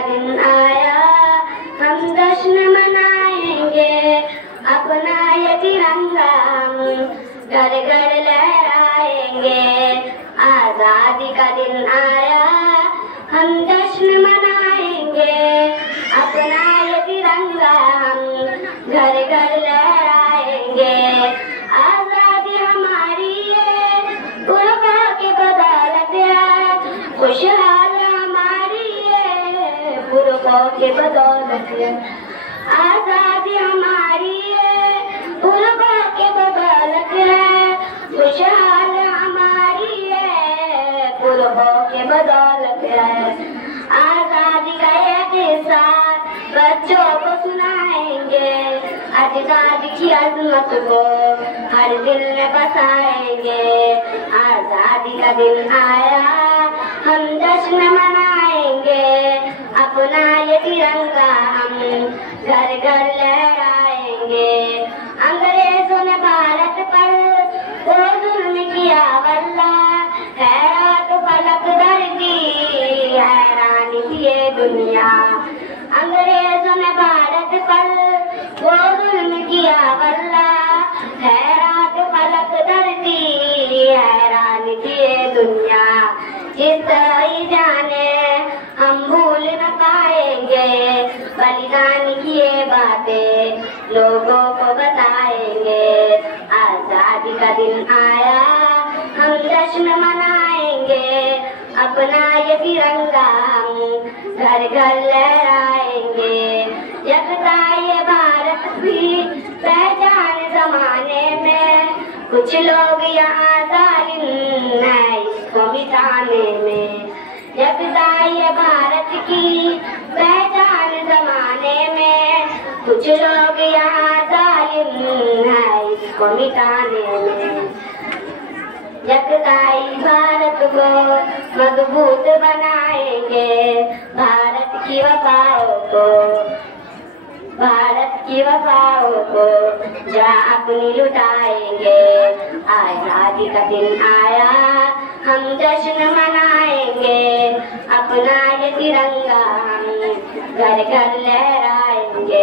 दिन आया हम जश्न मनाएंगे, अपना ये तिरंगा हम घर घर लहराएंगे। आजादी का दिन आया हम जश्न मनाएंगे, अपना ये तिरंगा हम घर घर लहराएंगे। आजादी हमारी है कुर्बा की बदौलत है, खुशहाल पुरखों के बदौलत है। आजादी हमारी है पुरखों के बदौलत है, खुशहाल हमारी है पुरखों के बदौलत है। आजादी का ये किस्सा बच्चों को सुनाएंगे, आजादी की अजमत को हर दिल में बसाएंगे। आजादी का दिन आया हम जश्न मनाएंगे, अपना ये तिरंगा हम घर घर लहराएंगे। अंग्रेजों ने भारत पर वो जुल्म किया वल्ला, हैरान पलक धरती हैरान थी ये दुनिया। अंग्रेजों ने भारत पर वो जुल्म किया वल्ला, हैरान पलक धरती हैरान थी ये दुनिया। जिस तरह जाने हम भूल न पाएंगे, बलिदान की ये बातें लोगों को बताएंगे। आजादी का दिन आया हम जश्न मनाएंगे, अपना ये तिरंगा हम घर घर लहराएंगे। एकता ये भारत की पहचान जमाने में, कुछ लोग यहाँ जालिम है इसको मिटाने में। एकता ये भारत की पहचान जमाने में, कुछ लोग यहाँ जालिम है इसको मिटाने में। एकता ही भारत को मजबूत बनाएंगे, भारत की वफाओं को जहाँ अपनी लुटाएंगे। आजादी का दिन आया हम जश्न मनाएंगे, अपना ये तिरंगा हम घर घर लहराएंगे।